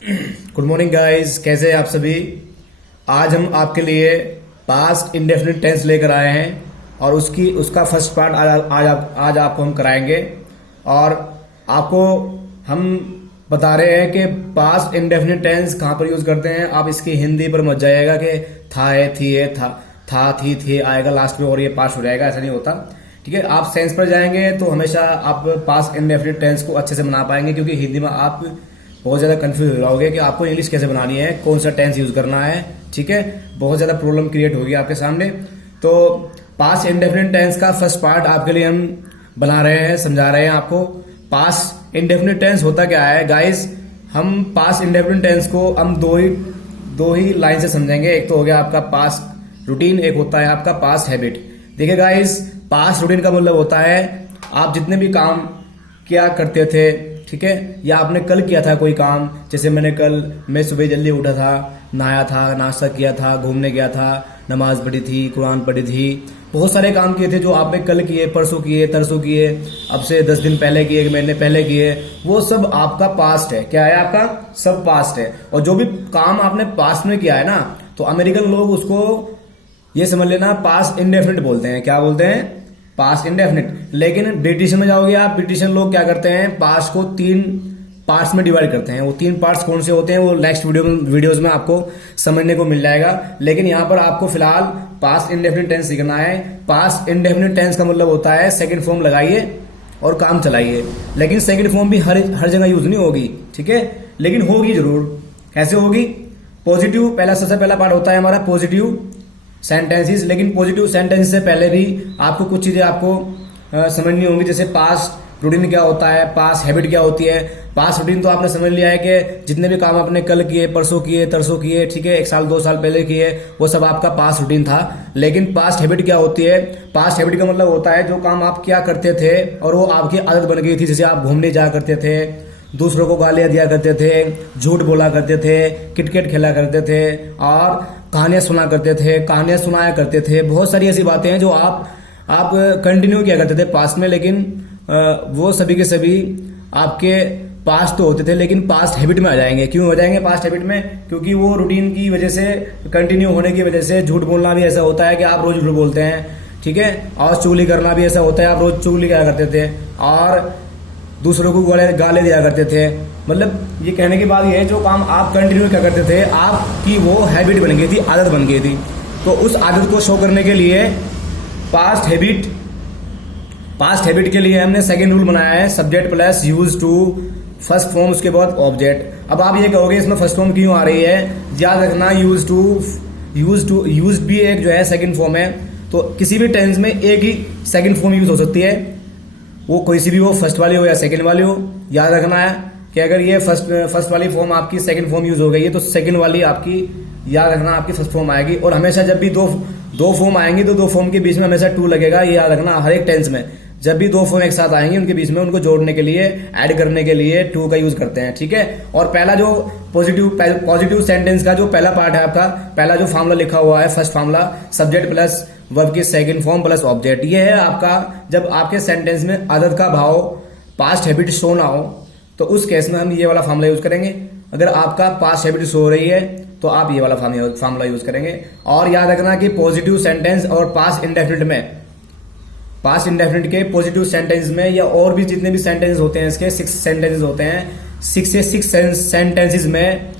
Good morning guys, कैसे हैं आप सभी। आज हम आपके लिए पास्ट इंडेफिनिट टेंस लेकर आए हैं और उसका फर्स्ट पार्ट आज आपको हम कराएंगे। और आपको हम बता रहे हैं कि पास्ट इंडेफिनिट टेंस कहाँ पर यूज करते हैं। आप इसकी हिंदी पर मत जाइएगा कि था है, थी है, था थी थे आएगा लास्ट में और ये पास्ट हो जाएगा, ऐसा नहीं होता। ठीक है, आप सेंस पर जाएंगे तो हमेशा आप पास्ट इंडेफिनिट टेंस को अच्छे से बना पाएंगे, क्योंकि हिंदी में आप बहुत ज्यादा कंफ्यूज हो जाओगे कि आपको इंग्लिश कैसे बनानी है, कौन सा टेंस यूज करना है। ठीक है, बहुत ज्यादा प्रॉब्लम क्रिएट होगी आपके सामने। तो पास्ट इंडेफिनिट टेंस का फर्स्ट पार्ट आपके लिए हम बना रहे हैं, समझा रहे हैं आपको। पास्ट इंडेफिनिट टेंस होता क्या है गाइस। हम पास्ट इंडेफिनिट टेंस को हम दो ही लाइन से समझेंगे। एक तो हो गया आपका पास्ट रूटीन, एक होता है आपका पास्ट हैबिट। देखिए गाइस, पास्ट रूटीन का मतलब होता है आप जितने भी काम किया करते थे, ठीक है, या आपने कल किया था कोई काम। जैसे मैं सुबह जल्दी उठा था, नहाया था, नाश्ता किया था, घूमने गया था, नमाज पढ़ी थी, कुरान पढ़ी थी, बहुत सारे काम किए थे जो आपने कल किए, परसों किए, तरसों किए, अब से 10 दिन पहले किए, 1 महीने पहले किए। वो सब आपका पास्ट है। क्या है आपका? सब पास्ट है। और जो भी काम आपने पास्ट में किया है ना, तो अमेरिकन लोग उसको ये समझ लेना पास्ट इंडेफिनिट बोलते हैं। क्या बोलते हैं? Past indefinite. लेकिन ब्रिटिश में जाओगे आप, ब्रिटिशन लोग क्या करते हैं, पास्ट को 3 पार्ट्स में डिवाइड करते हैं। वो 3 पार्ट्स कौन से होते हैं वो नेक्स्ट वीडियोस में आपको समझने को मिल जाएगा। लेकिन यहाँ पर आपको फिलहाल पास्ट इंडेफिनिट टेंस सीखना है। पास्ट इंडेफिनिट टेंस का मतलब होता है सेकंड फॉर्म लगाइए और काम चलाइए। लेकिन सेकंड फॉर्म भी हर जगह यूज नहीं होगी, ठीक है, लेकिन होगी जरूर। कैसे होगी? पॉजिटिव, सबसे पहला पार्ट होता है हमारा पॉजिटिव सेंटेंसेस। लेकिन पॉजिटिव सेंटेंस से पहले भी आपको कुछ चीजें आपको समझनी होंगी। जैसे पास्ट रूटीन क्या होता है, पास्ट हैबिट क्या होती है। पास्ट रूटीन तो आपने समझ लिया है कि जितने भी काम आपने कल किए, परसों किए, तरसों किए, ठीक है, 1 साल 2 साल पहले किए, वो सब आपका पास्ट रूटीन था। लेकिन पास्ट हैबिट क्या होती है? पास्ट हैबिट का मतलब होता है जो काम आप क्या करते थे और वो आपकी आदत बन गई थी। जैसे आप घूमने जा करते थे, दूसरों को गालियां दिया करते थे, झूठ बोला करते थे, क्रिकेट खेला करते थे और कहानियां सुना करते थे, कहानियां सुनाया करते थे। बहुत सारी ऐसी बातें हैं जो आप कंटिन्यू किया करते थे पास्ट में। लेकिन वो सभी के सभी आपके पास्ट तो होते थे, लेकिन पास्ट हैबिट में आ जाएंगे। क्यों हो जाएंगे पास्ट हैबिट में? क्योंकि वो रूटीन की वजह से, कंटिन्यू होने की वजह से। झूठ बोलना भी ऐसा होता है कि आप रोज झूठ बोलते हैं, ठीक है, और चुगली करना भी ऐसा होता है, आप रोज चुगली क्या करते थे और दूसरों को गाले दिया करते थे। मतलब ये कहने की बात ये है, जो काम आप कंटिन्यू क्या करते थे, आपकी वो हैबिट बन गई थी, आदत बन गई थी। तो उस आदत को शो करने के लिए पास्ट हैबिट के लिए हमने सेकंड रूल बनाया है, subject plus use to first form, उसके बाद ऑब्जेक्ट। अब आप ये कहोगे इसमें फर्स्ट फॉर्म क्यों आ रही है? याद रखना, यूज भी एक जो है सेकंड फॉर्म है। तो किसी भी टेंस में एक ही सेकंड फॉर्म यूज हो सकती है, वो कोई सी भी हो, फर्स्ट वाली हो या सेकंड वाली हो। याद रखना है कि अगर ये फर्स्ट वाली फॉर्म आपकी सेकंड फॉर्म यूज हो गई है तो सेकंड वाली आपकी, याद रखना, आपकी फर्स्ट फॉर्म आएगी। और हमेशा जब भी दो फॉर्म आएंगी तो 2 फॉर्म के बीच में हमेशा टू लगेगा। ये याद रखना, हर एक टेंस में जब भी 2 फॉर्म एक साथ आएंगे उनके बीच में उनको जोड़ने के लिए, ऐड करने के लिए टू का यूज करते हैं, ठीक है। और पहला जो पॉजिटिव सेंटेंस का जो पहला पार्ट है आपका, पहला जो फॉर्मूला लिखा हुआ है, first formula, subject plus verb की सेकंड फॉर्म प्लस ऑब्जेक्ट। ये है आपका, जब आपके सेंटेंस में आदत का भाव, पास्ट हैबिट शो ना हो, तो उस केस में हम ये वाला फॉर्मूला यूज करेंगे। अगर आपका पास्ट हैबिट शो हो रही है तो आप ये वाला फॉर्मूला यूज करेंगे। और याद रखना कि पॉजिटिव सेंटेंस और पास्ट इंडेफिनिट के पॉजिटिव सेंटेंस में, या और भी जितने भी सेंटेंस होते हैं, इसके 6 सेंटेंसेस होते हैं, 6 से 6 सेंटेंसेस में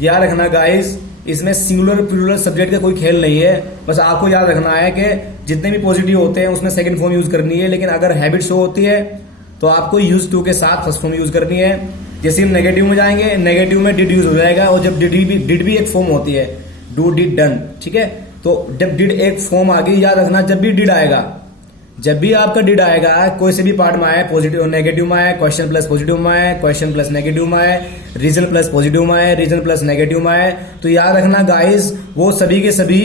याद रखना गाइस, इसमें सिंगुलर प्लूरल सब्जेक्ट का कोई खेल नहीं है। बस आपको याद रखना है कि जितने भी पॉजिटिव होते हैं उसमें सेकंड फॉर्म यूज करनी है। लेकिन अगर हैबिट शो होती है तो आपको यूज टू के साथ फर्स्ट फॉर्म यूज करनी है। जैसे हम नेगेटिव में जाएंगे, नेगेटिव में डिड यूज हो जाएगा। और जब डिड भी एक फॉर्म होती है, डू, डिड, डन, ठीक है। तो जब डिड एक फॉर्म आ गई, याद रखना, जब भी डिड आएगा, जब भी आपका डिड आएगा, कोई से भी पार्ट में आए, पॉजिटिव नेगेटिव में आए, क्वेश्चन प्लस पॉजिटिव में आए, क्वेश्चन प्लस नेगेटिव में आए, रीजन प्लस पॉजिटिव में आए, रीजन प्लस नेगेटिव में आए, तो याद रखना गाइस, वो सभी के सभी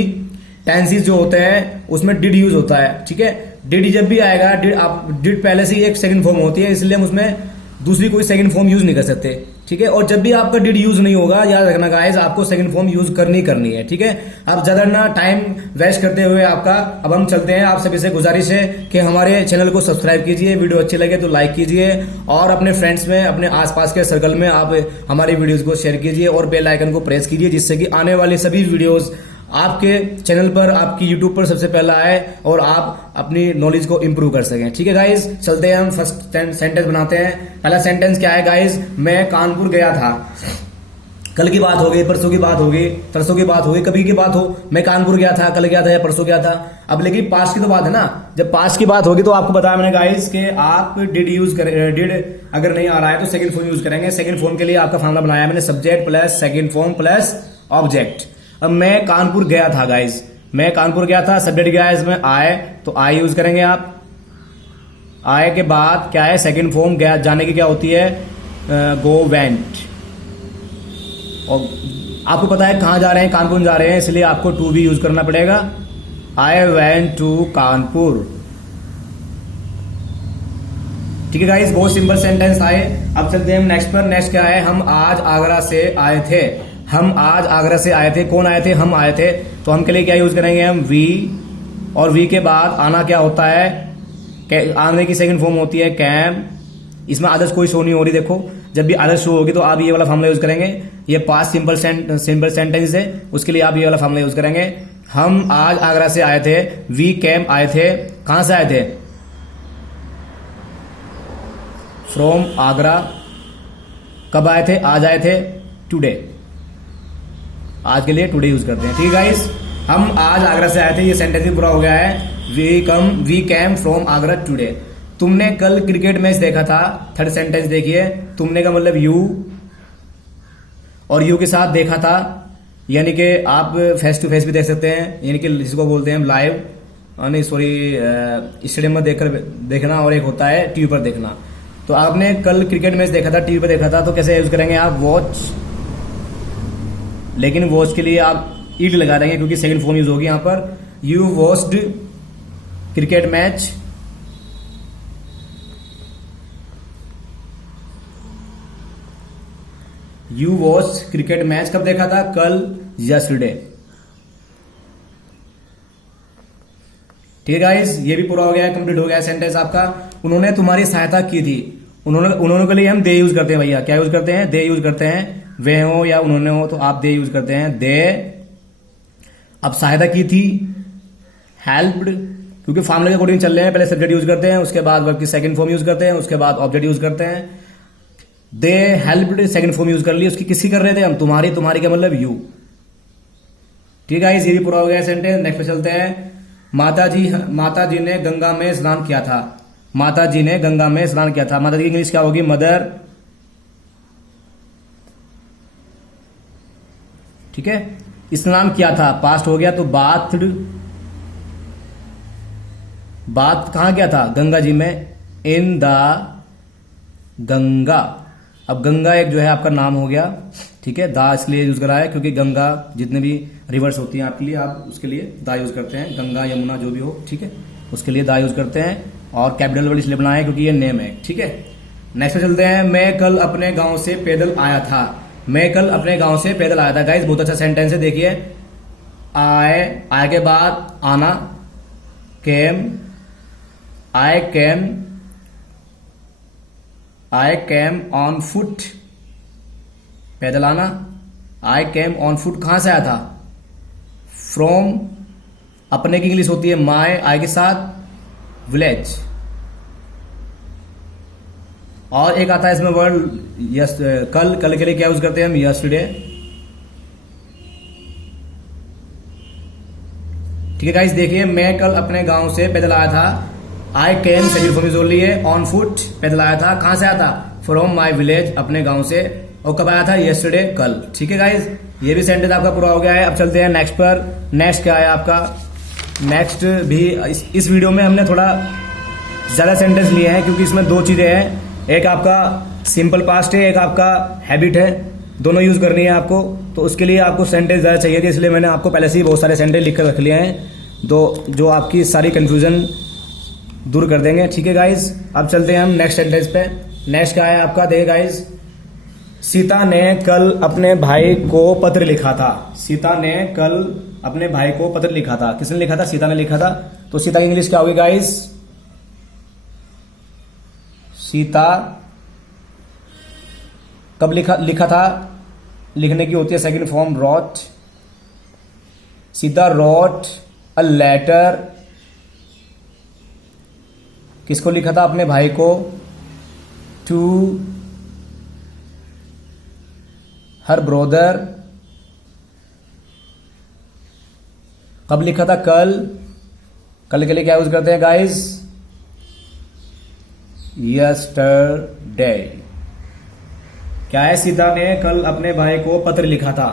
टेंसेस जो होते हैं उसमें डिड यूज होता है, ठीक है। डिड जब भी आएगा, डिड पहले से ही एक सेकंड फॉर्म होती है, इसलिए हम उसमें दूसरी कोई सेकंड फॉर्म यूज नहीं कर सकते, ठीक है। और जब भी आपका डिड यूज नहीं होगा, याद रखना गाइस, आपको सेकंड फॉर्म यूज करनी है, ठीक है। अब ज्यादा ना टाइम वेस्ट करते हुए आपका, अब हम चलते हैं। आप सभी से गुजारिश है कि हमारे चैनल को सब्सक्राइब कीजिए, वीडियो अच्छी लगे तो लाइक कीजिए, और अपने फ्रेंड्स में, अपने आसपास के सर्कल में आप हमारी वीडियोज को शेयर कीजिए और बेल आइकन को प्रेस कीजिए, जिससे कि आने वाली सभी वीडियोज आपके चैनल पर, आपकी यूट्यूब पर सबसे पहला आए और आप अपनी नॉलेज को इंप्रूव कर सकें, ठीक है गाइस। चलते हैं, हम फर्स्ट सेंटेंस बनाते हैं। पहला सेंटेंस क्या है गाइस? मैं कानपुर गया था। कल की बात हो गई, परसों की बात हो गई, तरसों की बात हो गई, कभी की बात हो, मैं कानपुर गया था, कल गया था या परसों गया था। अब लेकिन पास्ट की तो बात है ना, जब पास्ट की बात होगी तो आपको बताया मैंने गाइस कि आप डिड यूज करें, डिड अगर नहीं आ रहा है तो सेकंड फॉर्म यूज करेंगे। सेकंड फॉर्म के लिए आपका फॉर्मूला बनाया मैंने, subject plus second form plus object. अब मैं कानपुर गया था गाइस, मैं कानपुर गया था, सब्जेक्ट गया है इसमें आए, तो आई यूज करेंगे आप। आए के बाद क्या है? सेकंड फॉर्म गया, जाने की क्या होती है? Go went. और आपको पता है कहां जा रहे हैं, कानपुर जा रहे हैं, इसलिए आपको टू भी यूज करना पड़ेगा। आई वेंट टू कानपुर, ठीक है गाइस, बहुत सिंपल सेंटेंस था ये। अब चलते हैं हम नेक्स्ट पर। नेक्स्ट क्या है? हम आज आगरा से आए थे। हम आज आगरा से आए थे, कौन आए थे? हम आए थे, तो हम के लिए क्या यूज करेंगे? हम वी, और वी के बाद आना क्या होता है? आने की सेकंड फॉर्म होती है कैम। इसमें आदर्श कोई शो नहीं हो रही, देखो जब भी आदर्श शो होगी तो आप ये वाला फॉर्मूला यूज करेंगे। ये पास्ट सिंपल सेंटेंस है, उसके लिए आप ये वाला फॉर्मूला यूज करेंगे। हम आज आगरा से आए थे, वी कैम आए थे, कहां से आए थे? फ्रॉम आगरा। कब आए थे? आज आए थे, टुडे। आज के लिए टुडे यूज करते हैं, ठीक है गाइस। हम आज आगरा से आए थे, ये सेंटेंस भी पूरा हो गया है। We came from Agra today. तुमने कल क्रिकेट मैच देखा था। थर्ड सेंटेंस देखिए, तुमने का मतलब यू, और यू के साथ देखा था, यानी कि आप फेस टू फेस भी देख सकते हैं, यानी कि जिसको बोलते हैं लाइव, नहीं सॉरी, स्टेडियम में देखना, और एक होता है टीवी पर देखना। तो आपने कल क्रिकेट मैच देखा था, टीवी पर देखा था, तो कैसे यूज करेंगे आप? वॉच। लेकिन वॉच के लिए आप ईट लगा देंगे क्योंकि सेकंड फॉर्म यूज होगी यहां पर। You watched cricket match. You watch cricket match कब देखा था? कल, यस्टरडे, ठीक है गाइस। ये भी पूरा हो गया, कंप्लीट हो गया सेंटेंस आपका। उन्होंने तुम्हारी सहायता की थी। उन्होंने के लिए हम दे यूज करते हैं भैया, क्या यूज करते हैं? दे यूज करते हैं। वे हो या उन्होंने हो तो आप दे यूज करते हैं, दे। अब सहायता की थी, हेल्प्ड, क्योंकि फॉर्मूले के अकॉर्डिंग चल रहे हैं। पहले सब्जेक्ट यूज करते हैं, उसके बाद वर्ब की सेकंड फॉर्म यूज करते हैं, उसके बाद ऑब्जेक्ट यूज करते हैं। दे हेल्प्ड, सेकंड फॉर्म यूज कर ली, उसकी किसी कर रहे थे हम, तुम्हारी। तुम्हारी का मतलब यू, ठीक है। ये भी पूरा हो गया सेंटेंस। नेक्स्ट पे चलते हैं। माता जी ने गंगा में स्नान किया था। माता जी ने गंगा में स्नान किया था। माता जी की इंग्लिश क्या होगी? मदर, ठीक है। स्नान किया था, पास्ट हो गया, तो बाथड। बात कहां किया था? गंगा जी में, इन द गंगा। अब गंगा एक जो है आपका नाम हो गया, ठीक है। दा इसलिए यूज करा है क्योंकि गंगा जितने भी रिवर्स होती हैं आपके लिए, आप उसके लिए दा यूज करते हैं। गंगा, यमुना जो भी हो, ठीक है, उसके लिए दा यूज करते हैं। और कैपिटल वर्ड इसलिए बनाया है क्योंकि ये नेम है, ठीक है। नेक्स्ट पे चलते हैं। मैं कल अपने गांव से पैदल आया था। मैं कल अपने गांव से पैदल आया था। गाइस बहुत अच्छा सेंटेंस है, देखिए। आए के बाद आना, केम। आई केम ऑन फुट, पैदल आना। आई केम ऑन फुट कहां से आया था? फ्रॉम। अपने की इंग्लिश होती है माई, आई के साथ विलेज। और एक आता है इसमें वर्ड यस, कल। कल के लिए क्या यूज करते हैं हम? यस्टरडे, ठीक है गाइस। देखिए, मैं कल अपने गांव से पैदल आया था। आई केम सेकंड फॉर्म यूज हो रही है, ऑन फुट, पैदल आया था। कहां से आया था? फ्रॉम माई विलेज, अपने गांव से। और कब आया था? यस्टरडे, कल, ठीक है गाइस। ये भी सेंटेंस आपका पूरा हो गया है। अब चलते हैं नेक्स्ट पर। नेक्स्ट क्या है आपका? नेक्स्ट भी इस वीडियो में हमने थोड़ा ज्यादा सेंटेंस लिए हैं क्योंकि इसमें दो चीजें हैं। एक आपका सिंपल पास्ट है, एक आपका हैबिट है, दोनों यूज करनी है आपको। तो उसके लिए आपको सेंटेंस ज्यादा चाहिए थी, इसलिए मैंने आपको पहले से ही बहुत सारे सेंटेंस लिख कर रख लिए हैं जो आपकी सारी कंफ्यूजन दूर कर देंगे, ठीक है गाइस। अब चलते हैं हम नेक्स्ट सेंटेंस पे। नेक्स्ट क्या है आपका, देखिए गाइस, सीता ने कल अपने भाई को पत्र लिखा था। सीता ने कल अपने भाई को पत्र लिखा था। किसने लिखा था? सीता ने लिखा था। तो सीता की इंग्लिश क्या होगी गाइस? सीता कब लिखा था? लिखने की होती है second form wrote. Sita wrote a letter. किसको लिखा था? अपने भाई को। To her brother. कब लिखा था? कल। कल के लिए क्या यूज करते हैं गाइस? यस्टरडे। क्या है? सीता ने कल अपने भाई को पत्र लिखा था।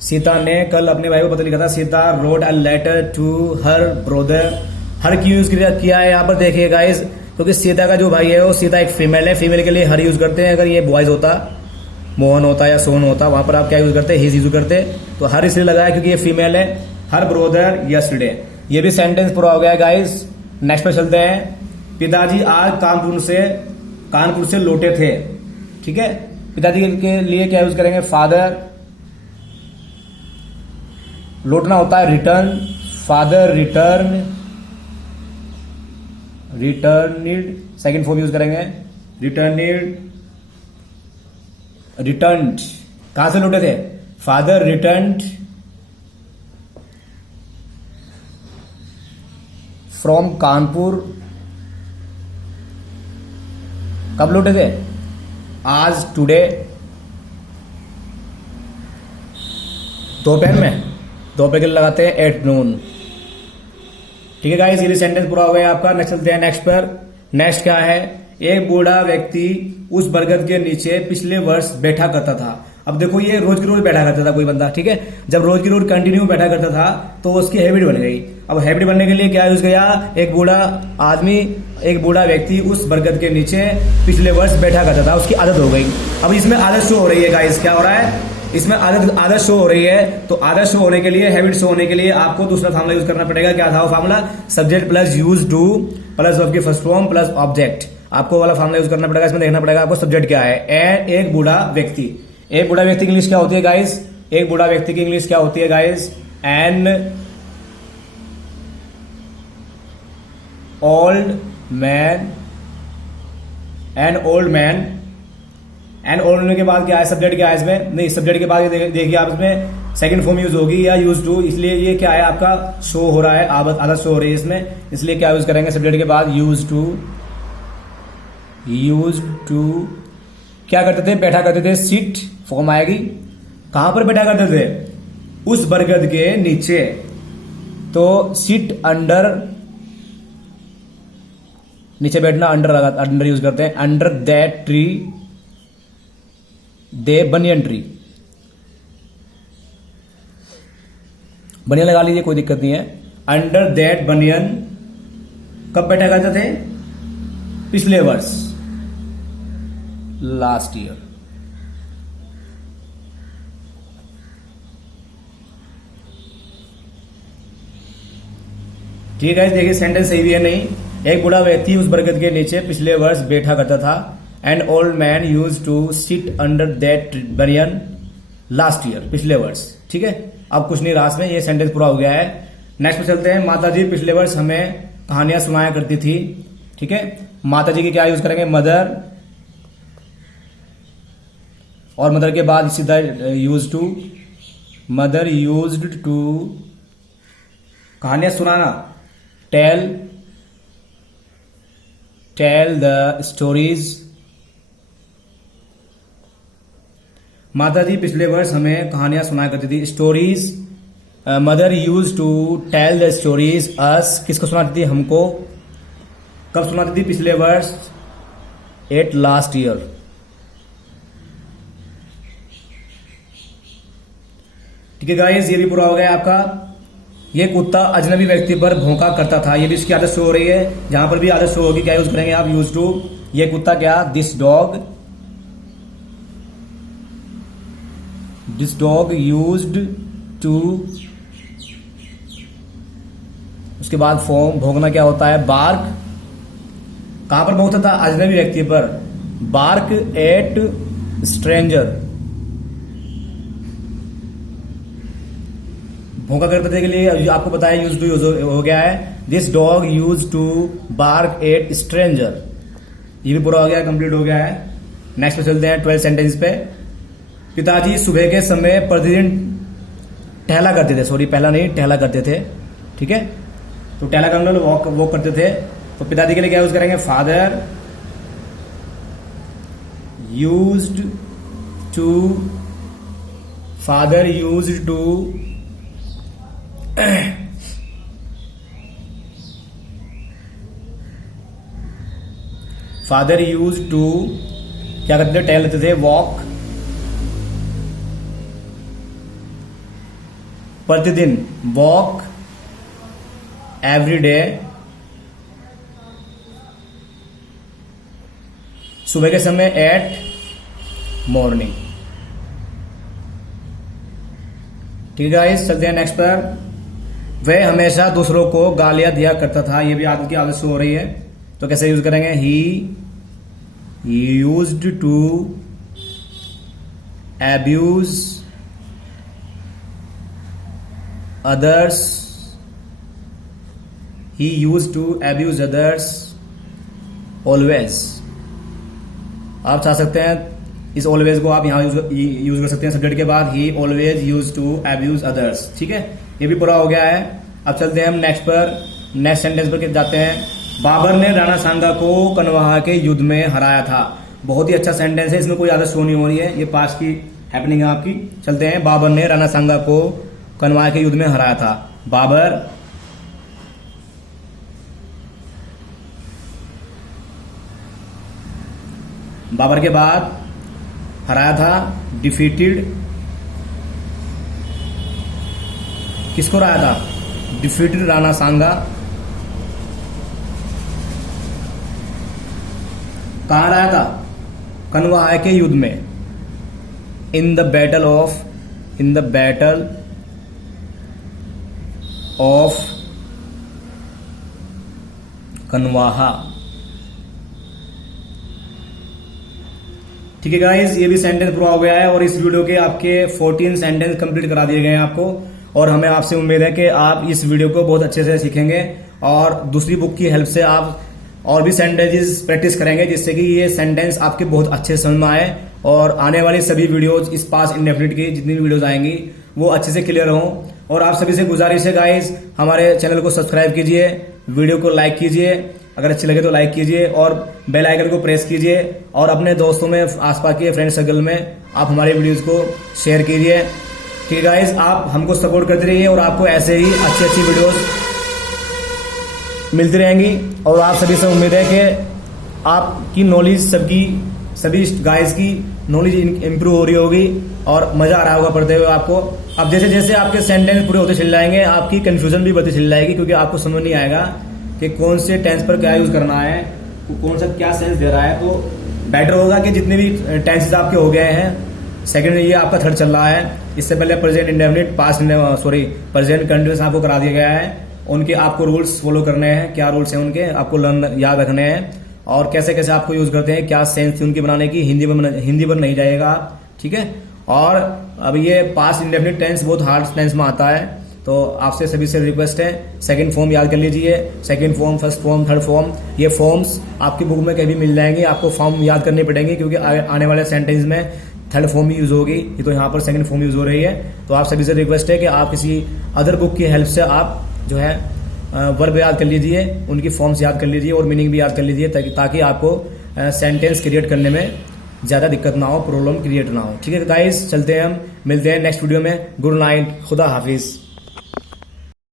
सीता ने कल अपने भाई को पत्र लिखा था। Sita wrote a letter to her brother. Her की यूज किया है यहाँ पर, देखिए गाइस, क्योंकि सीता का जो भाई है वो सीता एक फीमेल है। फीमेल के लिए हर यूज करते हैं। अगर ये बॉयज होता, मोहन होता या सोहन होता, वहां पर आप क्या यूज करते? हिज यूज करते। तो हर इसलिए लगाया क्योंकि ये फीमेल है। हर ब्रोदर यस्टरडे। ये भी सेंटेंस पूरा हो गया है गाइस। नेक्स्ट पे चलते हैं। पिताजी आज कानपुर से लौटे थे। ठीक है, पिताजी के लिए क्या यूज करेंगे? फादर। लौटना होता है return. Father return. Returned second form use करेंगे। रिटर्निड। रिटर्न्ड। कहां से लौटे थे? Father returned from Kanpur. कब लौटे थे? आज, टुडे। दोपहर में। दोपहर के लिए लगाते हैं एट नून। ठीक है गाइस, ये भी सेंटेंस पूरा हो गया आपका। नेक्स्ट चलते हैं नेक्स्ट पर। नेक्स्ट क्या है? एक बूढ़ा व्यक्ति उस बरगद के नीचे पिछले वर्ष बैठा करता था। अब देखो, ये रोज की रोज बैठा करता था कोई बंदा। ठीक है, जब रोज की रोज कंटिन्यू बैठा करता था तो उसकी हैबिट बन गई। अब हैबिट बनने के लिए क्या यूज किया? एक बूढ़ा व्यक्ति उस बरगद के नीचे पिछले वर्ष बैठा करता था। उसकी आदत हो गई। अब इसमें आदत शो हो रही है गाइस। क्या हो रहा है? इसमें आदत शो हो रही है। तो आदत शो होने के लिए, हैबिट शो होने के लिए आपको दूसरा फार्मूला यूज करना पड़ेगा। क्या था वो formula? Subject plus use two plus verb की फर्स्ट फॉर्म प्लस ऑब्जेक्ट। आपको वाला फार्मूला यूज करना पड़ेगा। इसमें देखना पड़ेगा आपको सब्जेक्ट क्या है। एक बूढ़ा व्यक्ति। एक बूढ़ा व्यक्ति की इंग्लिश क्या होती है गाइस? एक बूढ़ा व्यक्ति की इंग्लिश क्या होती है guys? N old man. N old man. An old होने के बाद क्या है? सब्जेक्ट क्या है इसमें? नहीं, सब्जेक्ट के बाद देखिए आप, इसमें सेकंड फॉर्म यूज होगी या यूज टू। इसलिए ये क्या है आपका? शो हो रहा है, आदत शो हो रही है इसमें। इसलिए क्या यूज करेंगे? सब्जेक्ट के बाद यूज टू। यूज टू क्या करते थे? बैठा करते थे। सिट फॉर्म आएगी। कहां पर बैठा करते थे? उस बरगद के नीचे। तो सिट अंडर, नीचे बैठना, अंडर यूज करते हैं। Under that tree, they banyan tree. Banyan लगा लीजिए, कोई दिक्कत नहीं है। अंडर दैट बनियन कब बैठा करते थे? पिछले वर्ष, लास्ट ईयर। ठीक है, देखिए सेंटेंस सही भी है नहीं। एक बूढ़ा व्यक्ति उस बरगद के नीचे पिछले वर्ष बैठा करता था। An old man use to sit under that banyan last year, पिछले वर्ष। ठीक है, अब कुछ नहीं रहा इसमें, ये सेंटेंस पूरा हो गया है। नेक्स्ट पे चलते हैं। माताजी पिछले वर्ष हमें कहानियां सुनाया करती थी। ठीक है, माताजी की क्या यूज करेंगे? मदर। और मदर के बाद सीधा use to. Mother used to कहानियां सुनाना। Tell the stories. माताजी पिछले वर्ष हमें कहानियां सुनाया करती थी। Stories. Mother use to tell the stories us. किसको सुनाती थी? हमको। कब सुनाती थी? पिछले वर्ष, एट लास्ट ईयर। ठीक है गाइस, ये भी पूरा हो गया आपका। ये कुत्ता अजनबी व्यक्ति पर भौंका करता था। ये भी इसकी आदत शो हो रही है। जहां पर भी आदत शो होगी क्या यूज करेंगे आप? Use to. ये कुत्ता क्या? This dog used to. उसके बाद फॉर्म, भौंकना क्या होता है? बार्क। कहां पर भौंकता था? अजनबी व्यक्ति पर। बार्क एट स्ट्रेंजर, भौंका करते थे के लिए आपको पता है यूज टू यूज हो गया है। This dog use to bark at stranger, ये भी पूरा हो गया, कंप्लीट हो गया है। नेक्स्ट पे चलते हैं 12 सेंटेंस पे। पिताजी सुबह के समय प्रतिदिन टहला करते थे, सॉरी पहला नहीं, टहला करते थे, ठीक है। तो टहला का मतलब वॉक करते थे। तो पिताजी के लिए क्या यूज करेंगे, father used to father use to क्या करते थे, टहल लेते थे, वॉक प्रतिदिन, वॉक एवरी डे, सुबह के समय एट मॉर्निंग। ठीक है गाइस, चलते हैं नेक्स्ट पर। वह हमेशा दूसरों को गालियां दिया करता था, ये भी आदत की आदत से हो रही है। तो कैसे यूज करेंगे, he used to abuse others, he used to abuse others always. आप चाह सकते हैं इस ऑलवेज को आप यहां यूज कर सकते हैं सब्जेक्ट के बाद, he always use to abuse others, ठीक है। ये भी पूरा हो गया है। अब चलते हैं हम नेक्स्ट पर, नेक्स्ट सेंटेंस पर जाते हैं। बाबर ने राणा सांगा को कनवाहा के युद्ध में हराया था। बहुत ही अच्छा सेंटेंस है, इसमें कोई आदत शो नहीं हो रही है, ये पास की हैपनिंग है आपकी। चलते हैं, बाबर ने राणा सांगा को कनवाहा के युद्ध में हराया था। बाबर के बाद हराया था, डिफीटेड, किसको हराया था, डिफीटेड राणा सांगा। कहां हराया था, कनवाहा के युद्ध में, इन द बैटल ऑफ कनवाहा। ठीक है गाइस, ये भी सेंटेंस पूरा हो गया है और इस वीडियो के आपके 14 सेंटेंस कंप्लीट करा दिए गए हैं आपको। और हमें आपसे उम्मीद है कि आप इस वीडियो को बहुत अच्छे से सीखेंगे और दूसरी बुक की हेल्प से आप और भी सेंटेंसेस प्रैक्टिस करेंगे, जिससे कि ये सेंटेंस आपके बहुत अच्छे समझ में आए और आने वाली सभी वीडियोज इस पास इंडेफिनिट की जितनी भी वीडियोज आएंगी वो अच्छे से क्लियर हों। और आप सभी से गुजारिश है गाइस, हमारे चैनल को सब्सक्राइब कीजिए, वीडियो को लाइक कीजिए, अगर अच्छी लगे तो लाइक कीजिए और बेल आइकन को प्रेस कीजिए और अपने दोस्तों में, आसपास के फ्रेंड सर्कल में आप हमारे वीडियोज को शेयर कीजिए। ठीक है गाइस, आप हमको सपोर्ट करते रहिए और आपको ऐसे ही अच्छी अच्छी वीडियोज मिलती रहेंगी। और आप सभी से उम्मीद है कि आपकी नॉलेज, सभी गाइस की नॉलेज इंप्रूव हो रही होगी और मजा आ रहा होगा पढ़ते हुए आपको। अब जैसे जैसे आपके सेंटेंस पूरे होते चले जाएंगे, आपकी कंफ्यूजन भी बढ़ती चली जाएगी, क्योंकि आपको समझ नहीं आएगा कि कौन से टेंस पर क्या यूज करना है, कौन सा क्या सेंस दे रहा है। तो बेटर होगा कि जितने भी टेंसेस आपके हो गए हैं, सेकंड ये आपका थर्ड चल रहा है, इससे पहले present indefinite, past present continuous आपको करा दिया गया है, उनके आपको रूल्स फॉलो करने हैं, क्या रूल्स हैं उनके आपको लर्न याद रखने हैं और कैसे कैसे आपको यूज करते हैं, क्या सेंस उनकी बनाने की, हिंदी पर नहीं जाएगा आप, ठीक है। और अब ये पास्ट इंडेफिनिट टेंस बहुत हार्ड टेंस में आता है, तो आपसे सभी से रिक्वेस्ट है सेकंड फॉर्म याद कर लीजिए, second form, first form, third form, ये फॉर्म्स आपकी बुक में कहीं मिल जाएंगे, आपको फॉर्म याद करनी पड़ेंगे, क्योंकि आने वाले सेंटेंस में थर्ड फॉर्म यूज होगी, ये तो यहाँ पर सेकंड फॉर्म यूज हो रही है। तो आप सभी से रिक्वेस्ट है कि आप किसी अदर बुक की हेल्प से आप जो है वर्ब याद कर लीजिए, उनकी फॉर्म्स याद कर लीजिए और मीनिंग भी याद कर लीजिए, ताकि आपको सेंटेंस क्रिएट करने में ज्यादा दिक्कत ना हो, प्रॉब्लम क्रिएट ना हो। ठीक है गाइस, चलते हैं, हम मिलते हैं नेक्स्ट वीडियो में। गुड नाइट, खुदा हाफिज।